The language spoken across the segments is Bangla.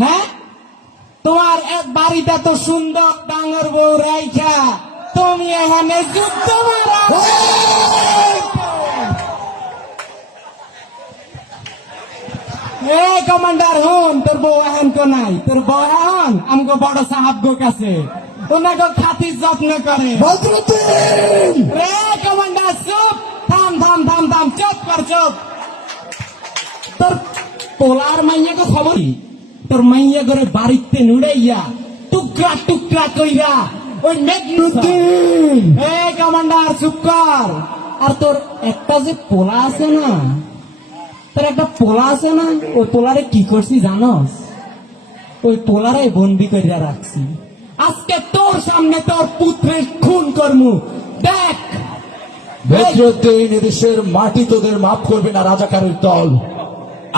হ্যাঁ? তোমার এক বাড়িটা তো সুন্দর ডাঙর বউ রাইখা, তুমি এখানে যুদ্ধ কমান্ডার হন, তোর বউ এখন কো নাই। তোর বউ এখন আমগো বড় সাহাব গো কাছে। ওনাকে যত্ন করে। রে কমান্ডার, চুপ। থাম থাম থাম থাম, চুপ কর, চুপ। তোর পোলার মাইয়াকে খবর তোর মাইয়া করে বাড়িতে নুড়াইয়া টুকরা টুকরা কইরা ওই মেঘনুদ্দিন এ কমান্ডার চুপ আর তোর একটা যে পোলা আছে না তোর একটা পোলা আছে না ওই পোলারে কি করছি জানস ওই পোলারে বন্দি করিয়া রাখছি আজকে তোর সামনে তোর পুত্রের খুন করমু দেখ বদরুদ্দিন এদেশের মাটি তোদের মাফ করবে না রাজাকারের দল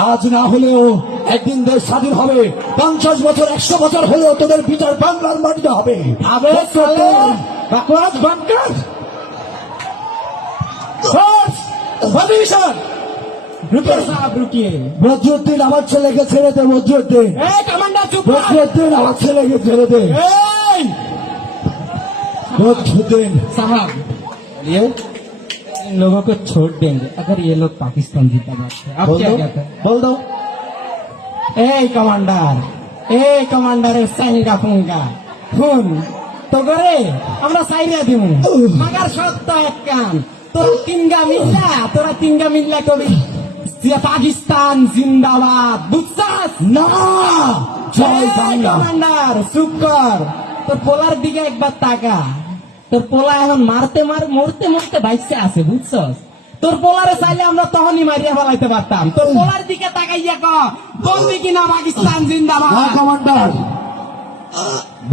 আজ না হলেও একদিন দেশ স্বাধীন হবে। পঞ্চাশ বছর একশো বছর হলেও তোদের বিচার বাংলার মাটিতে হবে। মজরুদ্দিন আমার ছেলেকে ছেড়ে দে মজরুদ্দিন মজরুদ্দিন আমার ছেলেকে ছেড়ে দে। মজরুদ্দিন সাহাব लोगों को छोड़ देंगे अगर ये लोग पाकिस्तान जीता बात है आप বল क्या দাও कहते हैं বল দাও এই কমান্ডার এই কমান্ডারের সাইনটা ফুঙ্গা খুন তো করে আমরা সাইরা দিব মাগার সত্য এক কাম তোরা তিনগা মিল্লা তোরা তিনগা মিল্লা কবি যে পাকিস্তান জিন্দাবাদ বুঝছাস না জয় বাংলা কমান্ডার চুপ কর তোর পোলার দিকে একবার তাকা তোর পোলা এখন মারতে মার মরতে মরতে বাইসে আছে বুঝছস? তোর পোলারে চাইলে আমরা তখনই মারিয়া ফেলাইতে পারতাম। তোর পোলার দিকে তাকাইয়া ক বলবি কিনা পাকিস্তান জিন্দাবাদ? হ্যাঁ কমান্ডার।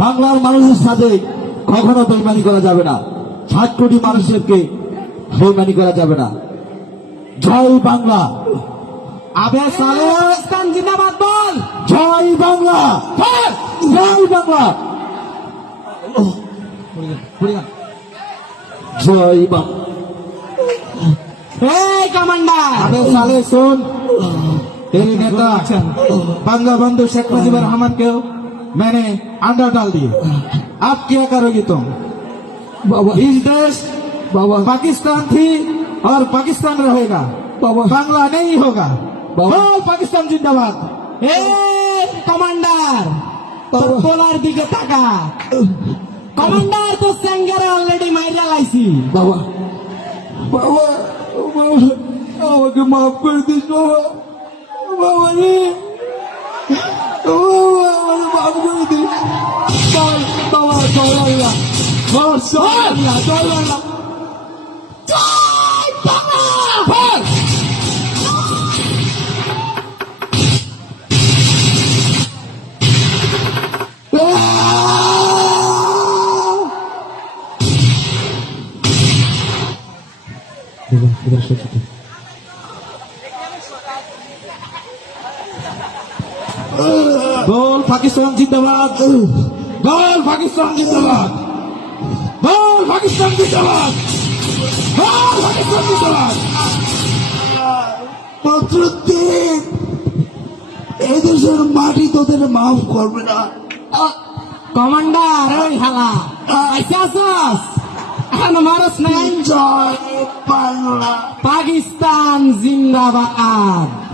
বাংলার মানুষের সাথে কখনো বেইমানি করা যাবে না। ষাট কোটি মানুষেরকে বেইমানি করা যাবে না। জয় বাংলা। আবে সালে পাকিস্তান জিন্দাবাদ বল। জয় বাংলা। জয় বাংলা। জয় বাংলা এই কমান্ডার अबे साले सुन तेरे नेता बंगा बंधु शेख मुजीबुर रहमान को मैंने अंदर डाल दिए अब क्या करोगी तुम বাবা इस देश बाबा पाकिस्तान थी और पाकिस्तान रहेगा बाबा बांग्ला नहीं होगा बाबा। बोल पाकिस्तान जिंदाबाद এই কমান্ডার তোর বাবা। পোলার দিকে তাকা কমান্ডার তো স্যাঙ্গারে অলরেডি মাইরা লাইছি। বাবা বাবা আমাকে মাফ করে দিস বাবা। বাবা রে। মাফ করে দিস। বাবা বাবা জয় বাংলা। বাবা এবং খুদা গোল পাকিস্তান জিন্দাবাদ। গোল পাকিস্তান জিন্দাবাদ। গোল পাকিস্তান জিন্দাবাদ। গোল পাকিস্তান জিন্দাবাদ। মাটি তোদের মাফ করবে না। কমান্ডার ওই খেলা জয় বাংলা পাকিস্তান জিন্দাবাদ।